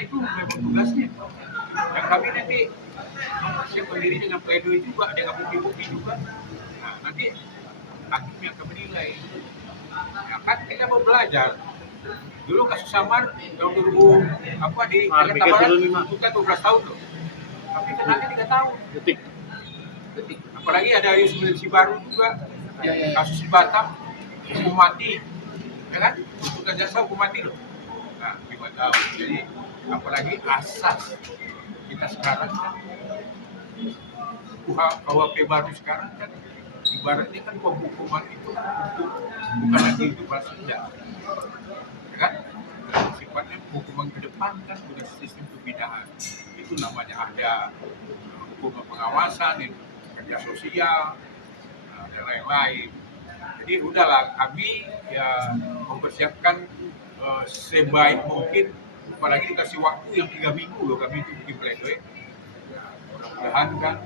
itu memang tugasnya. Dan kami nanti mempersiapkan diri dengan pledoi juga, dengan bukti-bukti juga. Nah, nanti hakim yang akan menilai. Ya kan kita mau belajar. Dulu kasus Samar tahun 2000 di Jakarta Barat kita 12 tahun loh. Tapi kenanya 3 tahun. Detik. Apalagi ada jurisprudensi baru juga. Kasus di Batam hukum mati. Ya kan? Tuntutan jaksa hukum mati loh. Nah, 5 tahun. Jadi apalagi asas kita sekarang kan KUHP baru sekarang kan ibaratnya kan penghukuman itu bukan lagi itu balas dendam, ya kan? Sifatnya hukuman ke depan kan sudah sistem pembinaan. Itu namanya ada hukuman pengawasan, kerja sosial, dan lain-lain. Jadi udahlah kami ya mempersiapkan sebaik mungkin, apalagi dikasih waktu yang 3 minggu loh kami itu bikin pledoi. Mudah-mudahan kan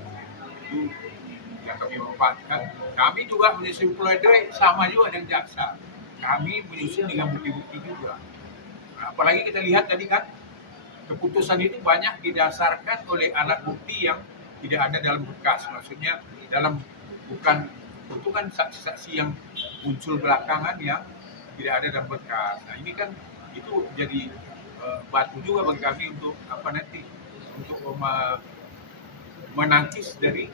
itu yang kami manfaatkan. Kami juga menyusun pledoi sama juga dengan jaksa. Kami menyusun dengan bukti-bukti juga. Nah, apalagi kita lihat tadi kan keputusan itu banyak didasarkan oleh alat bukti yang tidak ada dalam berkas. Maksudnya dalam bukan itu kan saksi-saksi yang muncul belakangan yang tidak ada dalam berkas. Nah ini kan itu jadi batu juga bagi kami untuk untuk menangkis dari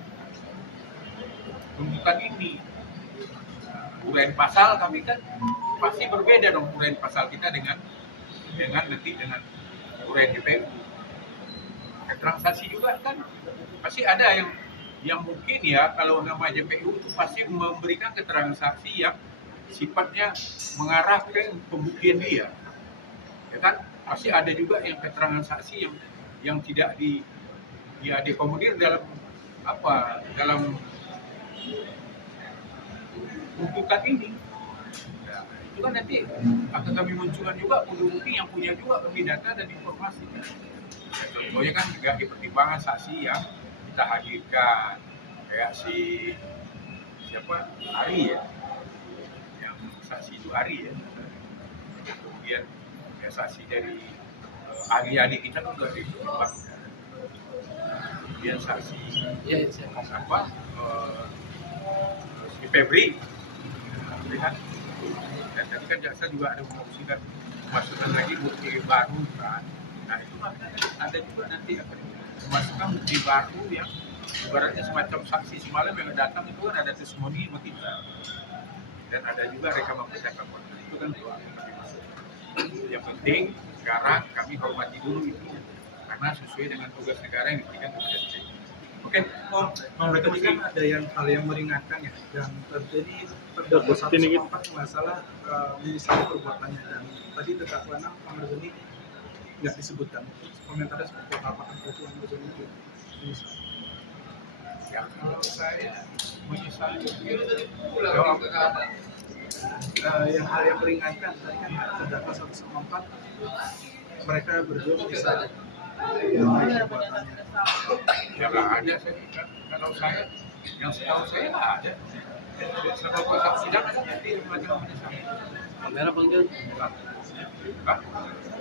tuntutan ini. Uraian pasal kami kan pasti berbeda dong uraian pasal kita dengan uraian JPU. Transaksi juga kan pasti ada yang mungkin ya kalau nama JPU itu pasti memberikan keterangan saksi yang sifatnya mengarah ke pembuktian dia, ya kan? Pasti ada juga yang keterangan saksi yang tidak diakomodir dalam tuntutan ini. Nah, itu kan nanti akan kami munculkan juga bukti yang punya juga kami data dan informasi. Ya, contohnya kan juga di pertimbangan saksi yang kita hadirkan kayak Ari ya, yang saksi itu Ari ya, kemudian ya saksi dari ahli-ahli kita kan juga dipertimbangkan, kemudian saksi si Febri kan, dan tadi kan jaksa juga ada mengusulkan masukkan lagi bukti baru kan. Nah itu ada juga nanti akan memasukkan bukti baru yang ibaratnya semacam saksi semalam yang datang itu kan ada testimoni sama kita, dan ada juga rekaman percakapan. Itu kan doa kami masuk. Yang penting sekarang kami hormati dulu itu karena sesuai dengan tugas negara yang diberikan kepada kita. Oke. Mereka kan ada hal yang meringankan ya, dan terjadi terdakwa 114 masalah menyesali perbuatannya, dan tadi terdakwa 6 Amar Zoni nggak disebutkan. Komentarnya seperti apa? Itu Amar Zoni itu menyesal. Ya, kalau saya menyesali yang hal yang meringankan tadi kan terdakwa 114 mereka berdua menyesali perbuatannya. Ya nggak ada kalau saya yang setahu saya nggak ada. Sebab kotak sidang ada nanti pelajaran menyesali. Kamera panggil.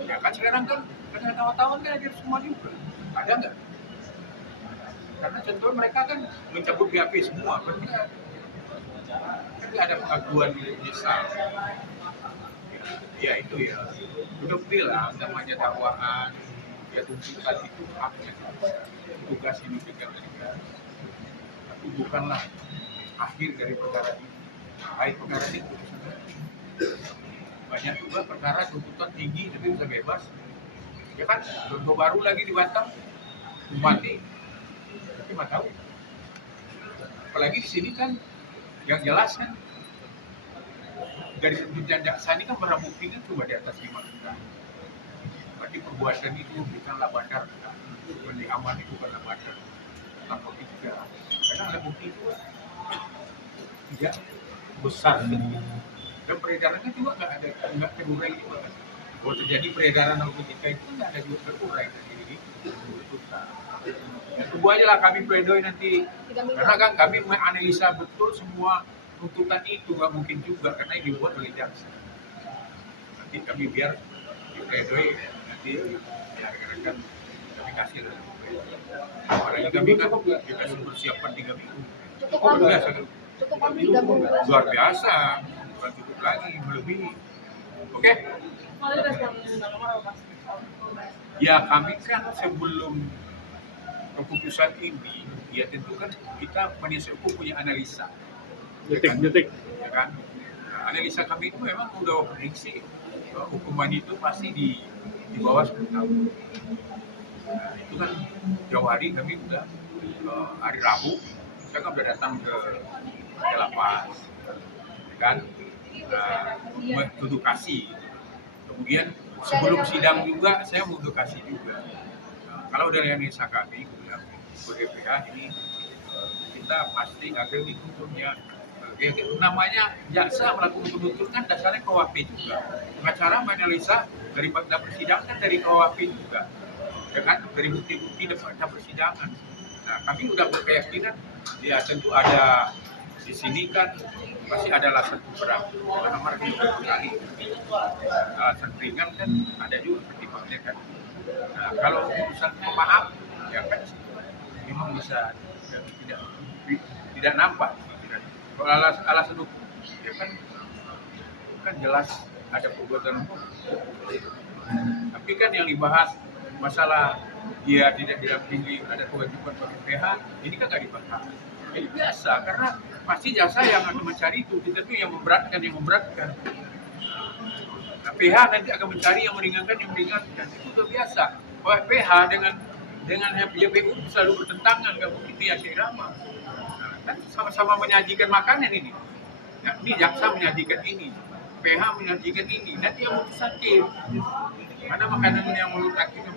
Ya kan sekarang kan kawan-kawan kan hadir semua juga. Ada nggak? Karena contoh mereka kan mencabut BAP semua, kan nggak ada pengakuan menyesal. Ya itu ya, udah bilang namanya dakwaan, ya tuntutan itu haknya, tugas ini diberikan oleh negara. Tapi bukanlah akhir dari perkara ini. Baik perkara ini putusan. Banyak juga perkara tuntutan tinggi tapi bisa bebas. Ya kan, contoh baru lagi di Batam, mati. Tapi nggak tahu. Apalagi di sini kan yang jelas kan dari tuntutan jaksa ini kan barang bukti kan cuma di atas 5 juta. Berarti perbuatan itu bukanlah bandar, beli aman itu bukanlah bandar, narkotika. Karena ada bukti itu tidak besar dan peredarannya juga nggak terurai juga. Kalau terjadi peredaran narkotika itu nggak ada juga terurai dari tuntutan. Ya, tunggu aja lah kami pledoi nanti, karena kan kami menganalisa betul semua tuntutan itu, nggak mungkin juga karena ini dibuat oleh jaksa. Nanti kami biar di pledoi nanti ya rekan-rekan kami kasih lah. Apalagi kami kan dikasih persiapan 3 minggu. Cukup Luar lama. biasa. Cukup lama 3 minggu. Luar biasa, bukan cukup lagi, melebihi. Oke? Ya kami kan sebelum keputusan ini, ya tentu kan kita penasihat hukum punya analisa. Detik. Ya kan? Nah, analisa kami itu memang udah prediksi hukuman itu pasti di bawah 10 tahun. Nah, itu kan jauh hari kami udah hari Rabu saya kan udah datang ke lapas kan mengedukasi. Kemudian sebelum sidang juga saya mengedukasi juga. Nah, kalau dari analisa kami sebagai PH ini kita pasti akan dituntutnya. Namanya jaksa melakukan penuntutan dasarnya KUHP juga. Pengacara menganalisa dari fakta persidangan kan dari KUHP juga, ya kan? Dari bukti-bukti fakta persidangan. Nah, kami udah berkeyakinan, ya tentu ada di sini kan pasti ada alasan berat. Karena mereka juga berkali. Alasan ringan kan ada juga pertimbangannya kan. Nah, kalau urusan pemaaf, ya kan memang bisa tidak nampak. Kalau alasan hukum, ya kan jelas ada perbuatan hukum. Tapi kan yang dibahas masalah dia tidak didampingi ada kewajiban bagi PH, ini kan nggak dibahas. Ini biasa karena pasti jasa yang akan mencari itu tentu yang memberatkan. Nah, PH nanti akan mencari yang meringankan. Itu sudah biasa. Bahwa PH dengan JPU selalu bertentangan, nggak begitu ya seirama. Kan sama-sama menyajikan makanan ini. Nah, ini jaksa menyajikan ini, PH menyajikan ini. Nanti yang putus hakim. Mana makanan yang menurut hakim yang